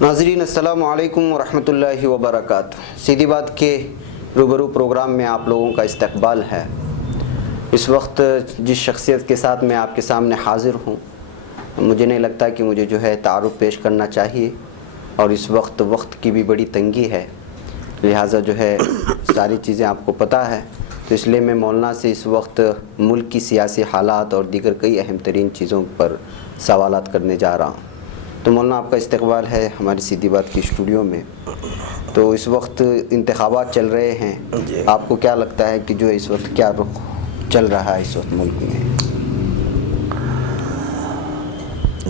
ناظرین السلام علیکم ورحمۃ اللہ وبرکاتہ۔ سیدھی بات کے روبرو پروگرام میں آپ لوگوں کا استقبال ہے۔ اس وقت جس شخصیت کے ساتھ میں آپ کے سامنے حاضر ہوں، مجھے نہیں لگتا کہ مجھے جو ہے تعارف پیش کرنا چاہیے، اور اس وقت کی بھی بڑی تنگی ہے، لہٰذا جو ہے ساری چیزیں آپ کو پتہ ہے، تو اس لیے میں مولانا سے اس وقت ملک کی سیاسی حالات اور دیگر کئی اہم ترین چیزوں پر سوالات کرنے جا رہا ہوں۔ تو مولانا آپ کا استقبال ہے ہماری سیدھی بات کی اسٹوڈیو میں۔ تو اس وقت انتخابات چل رہے ہیں، آپ کو کیا لگتا ہے کہ جو اس وقت کیا رخ چل رہا ہے اس وقت ملک میں؟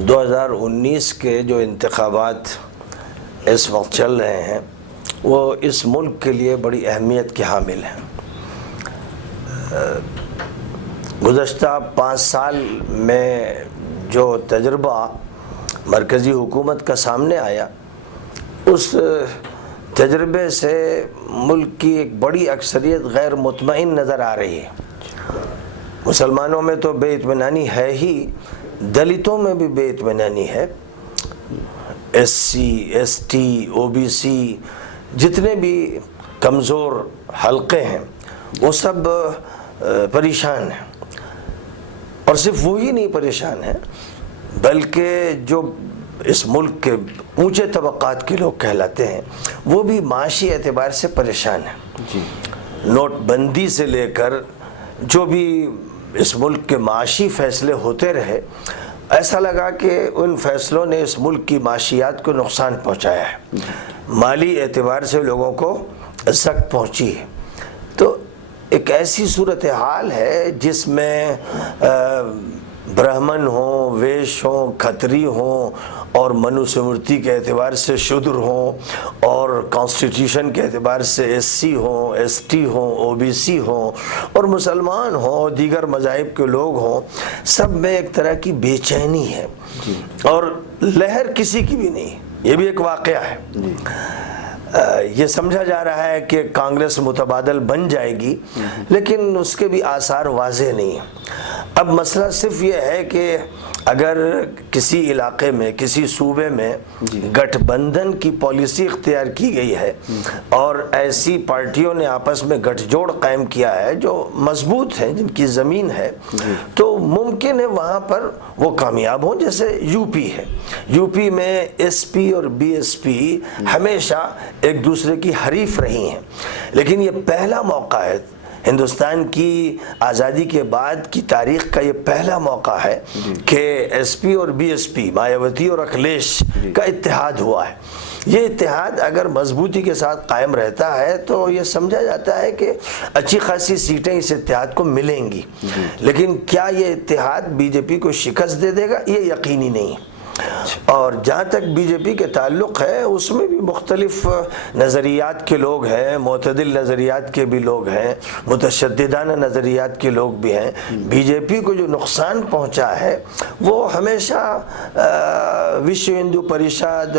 2019 کے جو انتخابات اس وقت چل رہے ہیں وہ اس ملک کے لیے بڑی اہمیت کے حامل ہیں۔ گزشتہ 5 سال میں جو تجربہ مرکزی حکومت کا سامنے آیا، اس تجربے سے ملک کی ایک بڑی اکثریت غیر مطمئن نظر آ رہی ہے۔ مسلمانوں میں تو بے اطمینانی ہے ہی، دلتوں میں بھی بے اطمینانی ہے، S C, S T, O B C, جتنے بھی کمزور حلقے ہیں وہ سب پریشان ہیں، اور صرف وہی نہیں پریشان ہیں بلکہ جو اس ملک کے اونچے طبقات کے لوگ کہلاتے ہیں وہ بھی معاشی اعتبار سے پریشان ہیں۔ نوٹ بندی سے لے کر جو بھی اس ملک کے معاشی فیصلے ہوتے رہے، ایسا لگا کہ ان فیصلوں نے اس ملک کی معاشیات کو نقصان پہنچایا ہے، مالی اعتبار سے لوگوں کو سخت پہنچی ہے۔ تو ایک ایسی صورتحال ہے جس میں برہمن ہوں، ویش ہوں، کھتری ہوں، اور منوسمرتی کے اعتبار سے شودر ہوں، اور کانسٹیٹیوشن کے اعتبار سے ایس سی ہوں، ایس ٹی ہوں، او بی سی ہوں، اور مسلمان ہوں، دیگر مذاہب کے لوگ ہوں، سب میں ایک طرح کی بے چینی ہے، اور لہر کسی کی بھی نہیں۔ یہ بھی ایک واقعہ ہے۔ یہ سمجھا جا رہا ہے کہ کانگریس متبادل بن جائے گی، لیکن اس کے بھی آثار واضح نہیں ہیں۔ اب مسئلہ صرف یہ ہے کہ اگر کسی علاقے میں، کسی صوبے میں گٹھ بندھن کی پالیسی اختیار کی گئی ہے اور ایسی پارٹیوں نے آپس میں گٹھ جوڑ قائم کیا ہے جو مضبوط ہیں، جن کی زمین ہے، تو ممکن ہے وہاں پر وہ کامیاب ہوں، جیسے یو پی ہے۔ یو پی میں ایس پی اور بی ایس پی ہمیشہ ایک دوسرے کی حریف رہی ہیں، لیکن یہ پہلا موقع ہے، ہندوستان کی آزادی کے بعد کی تاریخ کا یہ پہلا موقع ہے کہ ایس پی اور بی ایس پی، مایاوتی اور اکھلیش کا اتحاد ہوا ہے۔ یہ اتحاد اگر مضبوطی کے ساتھ قائم رہتا ہے تو یہ سمجھا جاتا ہے کہ اچھی خاصی سیٹیں اس اتحاد کو ملیں گی، لیکن کیا یہ اتحاد بی جے پی کو شکست دے دے گا؟ یہ یقینی نہیں ہے۔ اور جہاں تک بی جے پی کے تعلق ہے، اس میں بھی مختلف نظریات کے لوگ ہیں، معتدل نظریات کے بھی لوگ ہیں، متشددانہ نظریات کے لوگ بھی ہیں۔ بی جے پی کو جو نقصان پہنچا ہے وہ ہمیشہ وشو ہندو پریشد،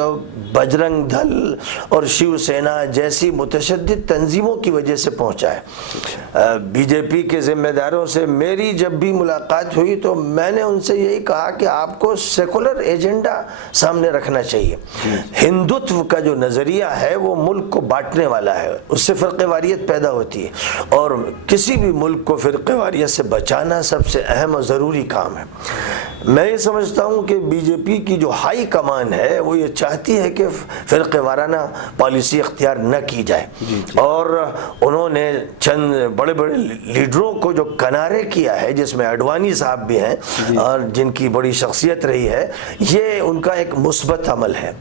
بجرنگ دل اور شیو سینا جیسی متشدد تنظیموں کی وجہ سے پہنچا ہے۔ بی جے پی کے ذمہ داروں سے میری جب بھی ملاقات ہوئی تو میں نے ان سے یہی کہا کہ آپ کو سیکولر ایجنڈا سامنے رکھنا چاہیے۔ ہندوتو کا جو نظریہ ہے وہ ملک کو بانٹنے والا ہے، اس سے فرقہ واریت پیدا ہوتی ہے، اور کسی بھی ملک کو فرقہ واریت سے بچانا سب سے اہم اور ضروری کام ہے۔ میں یہ سمجھتا ہوں کہ بی جے پی کی جو ہائی کمان ہے وہ یہ چاہتی ہے کہ فرقہ وارانہ پالیسی اختیار نہ کی جائے، اور انہوں نے چند بڑے بڑے لیڈروں کو جو کنارے کیا ہے، جس میں اڈوانی صاحب بھی ہیں اور جن کی بڑی شخصیت رہی ہے، یہ ان کا ایک مثبت عمل ہے۔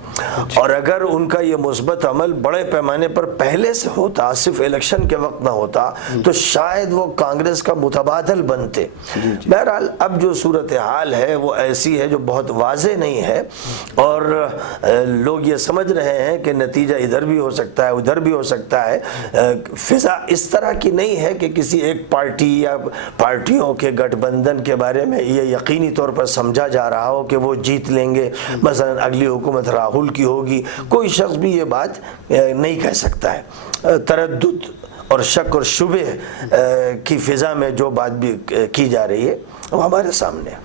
اور اگر ان کا یہ مثبت عمل بڑے پیمانے پر پہلے سے ہوتا، صرف الیکشن کے وقت نہ ہوتا، تو شاید وہ کانگریس کا متبادل بنتے۔ بہرحال اب جو صورتحال ہے وہ ایسی ہے جو بہت واضح نہیں ہے، اور لوگ یہ سمجھ رہے ہیں کہ نتیجہ ادھر بھی ہو سکتا ہے، ادھر بھی ہو سکتا ہے۔ فضا اس طرح کی نہیں ہے کہ کسی ایک پارٹی یا پارٹیوں کے گٹھ بندھن کے بارے میں یہ یقینی طور پر سمجھا جا رہا ہو کہ وہ جیت لیں گے، مثلا اگلی حکومت راہل کی ہوگی۔ کوئی شخص بھی یہ بات نہیں کہہ سکتا ہے۔ تردد اور شک اور شبہ کی فضا میں جو بات بھی کی جا رہی ہے وہ ہمارے سامنے ہے۔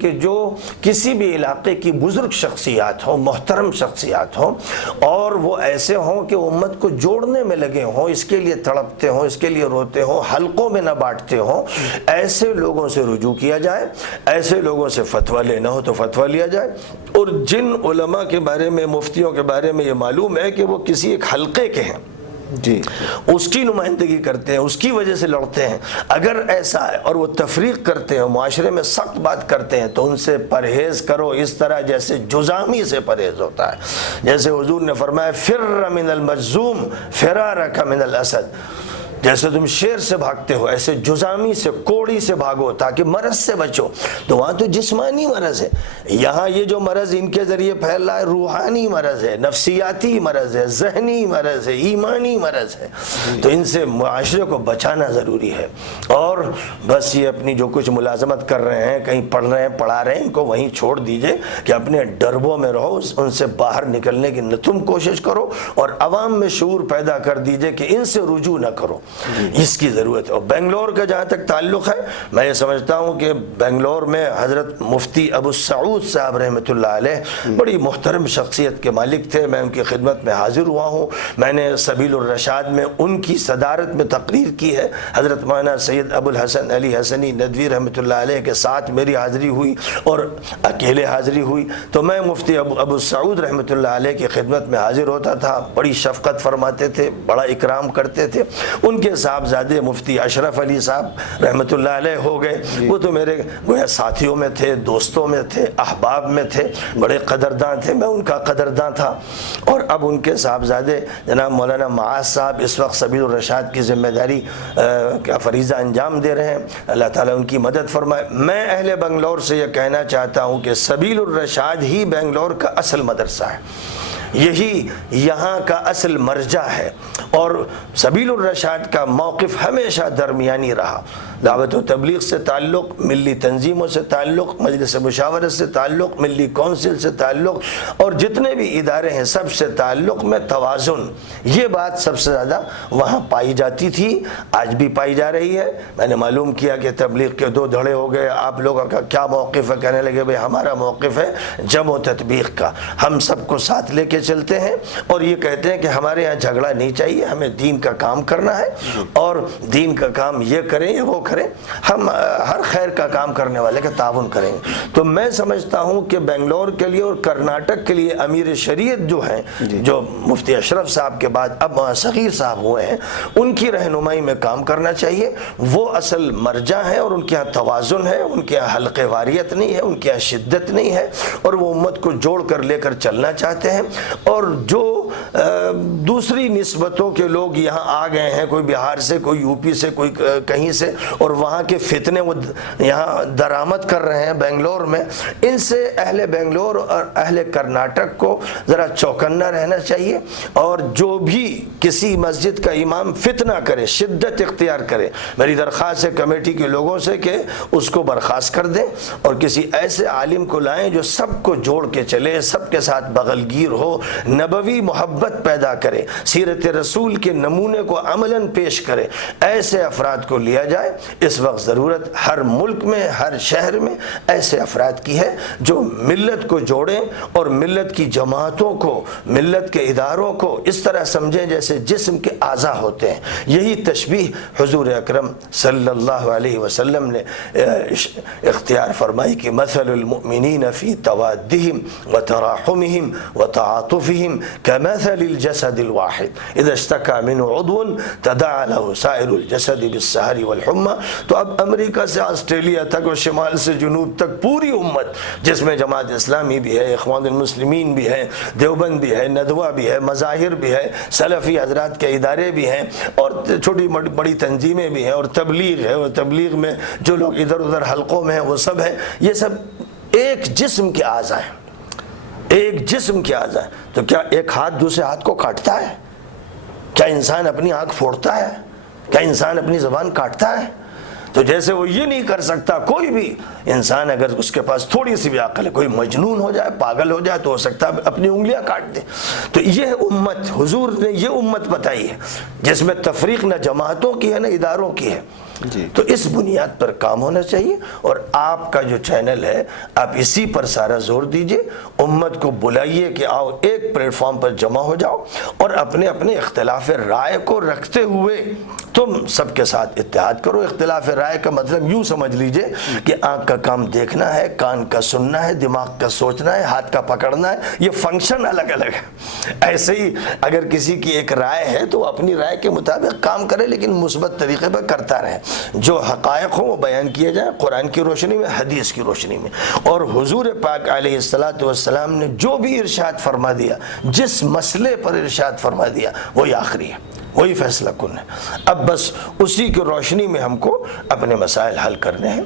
کہ جو کسی بھی علاقے کی بزرگ شخصیات ہوں، محترم شخصیات ہوں، اور وہ ایسے ہوں کہ امت کو جوڑنے میں لگے ہوں، اس کے لیے تڑپتے ہوں، اس کے لیے روتے ہوں، حلقوں میں نہ بانٹتے ہوں، ایسے لوگوں سے رجوع کیا جائے، ایسے لوگوں سے فتویٰ لینا ہو تو فتویٰ لیا جائے۔ اور جن علماء کے بارے میں، مفتیوں کے بارے میں یہ معلوم ہے کہ وہ کسی ایک حلقے کے ہیں، جی، اس کی نمائندگی کرتے ہیں، اس کی وجہ سے لڑتے ہیں، اگر ایسا ہے اور وہ تفریق کرتے ہیں، معاشرے میں سخت بات کرتے ہیں، تو ان سے پرہیز کرو، اس طرح جیسے جزامی سے پرہیز ہوتا ہے۔ جیسے حضور نے فرمایا فر من المجزوم فرارک من الاسد، جیسے تم شیر سے بھاگتے ہو ایسے جزامی سے، کوڑی سے بھاگو تاکہ مرض سے بچو۔ تو وہاں تو جسمانی مرض ہے، یہاں یہ جو مرض ان کے ذریعے پھیل رہا ہے روحانی مرض ہے، نفسیاتی مرض ہے، ذہنی مرض ہے، ایمانی مرض ہے۔ تو ان سے معاشرے کو بچانا ضروری ہے۔ اور بس یہ اپنی جو کچھ ملازمت کر رہے ہیں، کہیں پڑھ رہے ہیں، پڑھا رہے ہیں، ان کو وہیں چھوڑ دیجئے کہ اپنے ڈربوں میں رہو، ان سے باہر نکلنے کی نہ تم کوشش کرو، اور عوام میں شعور پیدا کر دیجئے کہ ان سے رجوع نہ کرو، اس کی ضرورت ہے۔ اور بنگلور کا جہاں تک تعلق ہے، میں یہ سمجھتا ہوں کہ بنگلور میں حضرت مفتی ابو سعود صاحب رحمۃ اللہ علیہ بڑی محترم شخصیت کے مالک تھے، میں ان کی خدمت میں حاضر ہوا ہوں، میں نے سبیل الرشاد میں ان کی صدارت میں تقریر کی ہے، حضرت مولانا سید ابو الحسن علی حسنی ندوی رحمۃ اللہ علیہ کے ساتھ میری حاضری ہوئی اور اکیلے حاضری ہوئی، تو میں مفتی ابو سعود رحمۃ اللہ علیہ کی خدمت میں حاضر ہوتا تھا، بڑی شفقت فرماتے تھے، بڑا اکرام کرتے تھے۔ ان کے صاحبزادے مفتی اشرف علی صاحب رحمۃ اللہ علیہ ہو گئے، وہ تو میرے گویا ساتھیوں میں تھے، دوستوں میں تھے، احباب میں تھے، بڑے قدرداں تھے، میں ان کا قدرداں تھا۔ اور اب ان کے صاحبزادے جناب مولانا معاذ صاحب اس وقت سبیل الرشاد کی ذمہ داری کا فریضہ انجام دے رہے ہیں، اللہ تعالیٰ ان کی مدد فرمائے۔ میں اہل بنگلور سے یہ کہنا چاہتا ہوں کہ سبیل الرشاد ہی بنگلور کا اصل مدرسہ ہے، یہی یہاں کا اصل مرجع ہے، اور سبیل الرشاد کا موقف ہمیشہ درمیانی رہا، دعوت و تبلیغ سے تعلق، ملی تنظیموں سے تعلق، مجلس مشاورت سے تعلق، ملی کونسل سے تعلق، اور جتنے بھی ادارے ہیں سب سے تعلق میں توازن، یہ بات سب سے زیادہ وہاں پائی جاتی تھی، آج بھی پائی جا رہی ہے۔ میں نے معلوم کیا کہ تبلیغ کے دو دھڑے ہو گئے، آپ لوگوں کا کیا موقف ہے؟ کہنے لگے بھئی ہمارا موقف ہے جمع و تطبیق کا، ہم سب کو ساتھ لے کے چلتے ہیں، اور یہ کہتے ہیں کہ ہمارے یہاں جھگڑا نہیں چاہیے، ہمیں دین کا کام کرنا ہے، اور دین کا کام یہ کریں یا وہ کریں، ہم ہر خیر کا کام کرنے والے کا تعاون کریں گے۔ تو میں سمجھتا ہوں کہ بنگلور کے لیے اور کرناٹک کے لیے امیر شریعت جو ہیں، جو مفتی اشرف صاحب کے بعد اب صغیر صاحب ہوئے ہیں، ان کی رہنمائی میں کام کرنا چاہیے، وہ اصل مرجع ہیں، اور ان کے یہاں توازن ہے، ان کے یہاں حلقے واریت نہیں ہے، ان کے یہاں شدت نہیں ہے، اور وہ امت کو جوڑ کر لے کر چلنا چاہتے ہیں۔ اور جو دوسری نسبتوں کے لوگ یہاں آ گئے ہیں، کوئی بہار سے، کوئی یو پی سے، کوئی کہیں سے، اور وہاں کے فتنے وہ یہاں درآمد کر رہے ہیں بنگلور میں، ان سے اہل بنگلور اور اہل کرناٹک کو ذرا چوکنا رہنا چاہیے، اور جو بھی کسی مسجد کا امام فتنہ کرے، شدت اختیار کرے، میری درخواست ہے کمیٹی کے لوگوں سے کہ اس کو برخاست کر دیں، اور کسی ایسے عالم کو لائیں جو سب کو جوڑ کے چلے، سب کے ساتھ بغل گیر ہو، نبوی محبت پیدا کرے، سیرت رسول کے نمونے کو عملاً پیش کرے، ایسے افراد کو لیا جائے۔ اس وقت ضرورت ہر ملک میں، ہر شہر میں ایسے افراد کی ہے جو ملت کو جوڑیں، اور ملت کی جماعتوں کو، ملت کے اداروں کو اس طرح سمجھیں جیسے جسم کے اعضاء ہوتے ہیں۔ یہی تشبیہ حضور اکرم صلی اللہ علیہ وسلم نے اختیار فرمائی کہ مثل المؤمنین فی توادہم وتراحمہم وتعاطفہم كمثل الجسد الواحد اذا اشتكى منه عضو تداعى له سائر الجسد بالسهر والحمى۔ تو اب امریکہ سے آسٹریلیا تک اور شمال سے جنوب تک پوری امت، جس میں جماعت اسلامی بھی ہے، اخوان المسلمین بھی ہے، دیوبند بھی ہے، ندوہ بھی ہے، مظاہر بھی ہے، سلفی حضرات کے ادارے بھی ہیں، اور چھوٹی بڑی تنظیمیں بھی ہیں، اور تبلیغ ہے، اور تبلیغ میں جو لوگ ادھر ادھر حلقوں میں ہیں وہ سب ہیں، یہ سب ایک جسم کے اعضاء ہیں، ایک جسم کے اعضاء ہیں۔ تو کیا ایک ہاتھ دوسرے ہاتھ کو کاٹتا ہے؟ کیا انسان اپنی آنکھ پھوڑتا ہے؟ کیا انسان اپنی زبان کاٹتا ہے؟ تو جیسے وہ یہ نہیں کر سکتا، کوئی بھی انسان اگر اس کے پاس تھوڑی سی بھی عقل ہے، کوئی مجنون ہو جائے، پاگل ہو جائے، تو ہو سکتا ہے اپنی انگلیاں کاٹ دے۔ تو یہ امت، حضور نے یہ امت بتائی ہے جس میں تفریق نہ جماعتوں کی ہے نہ اداروں کی ہے، جی۔ تو اس بنیاد پر کام ہونا چاہیے، اور آپ کا جو چینل ہے آپ اسی پر سارا زور دیجئے، امت کو بلائیے کہ آؤ ایک پلیٹ فارم پر جمع ہو جاؤ، اور اپنے اپنے اختلاف رائے کو رکھتے ہوئے تم سب کے ساتھ اتحاد کرو۔ اختلاف رائے کا مطلب یوں سمجھ لیجئے کہ آنکھ کا کام دیکھنا ہے، کان کا سننا ہے، دماغ کا سوچنا ہے، ہاتھ کا پکڑنا ہے، یہ فنکشن الگ الگ ہے۔ ایسے ہی اگر کسی کی ایک رائے ہے تو اپنی رائے کے مطابق کام کرے، لیکن مثبت طریقے پر کرتا رہے، جو حقائق ہوں وہ بیان کیے جائیں قرآن کی روشنی میں، حدیث کی روشنی میں۔ اور حضور پاک علیہ السلام نے جو بھی ارشاد فرما دیا، جس مسئلے پر ارشاد فرما دیا، وہی آخری ہے، وہی فیصلہ کن ہے۔ اب بس اسی کی روشنی میں ہم کو اپنے مسائل حل کرنے ہیں۔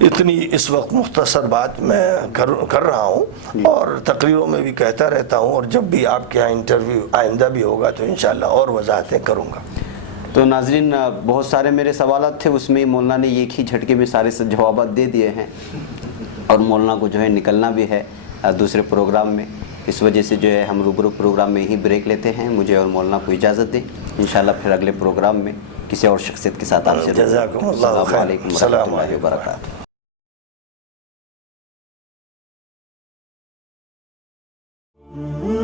اتنی اس وقت مختصر بات میں کر رہا ہوں، اور تقریروں میں بھی کہتا رہتا ہوں، اور جب بھی آپ کے یہاں انٹرویو آئندہ بھی ہوگا تو انشاءاللہ اور وضاحتیں کروں گا۔ تو ناظرین، بہت سارے میرے سوالات تھے، اس میں مولانا نے ایک ہی جھٹکے میں سارے جوابات دے دیے ہیں، اور مولانا کو جو ہے نکلنا بھی ہے دوسرے پروگرام میں، اس وجہ سے جو ہے ہم روبرو پروگرام میں ہی بریک لیتے ہیں۔ مجھے اور مولانا کو اجازت دیں، انشاءاللہ پھر اگلے پروگرام میں کسی اور شخصیت کے ساتھ آپ سے جزاکم اللہ خیر۔ السلام علیکم ورحمۃ اللہ وبرکاتہ۔ علیکم۔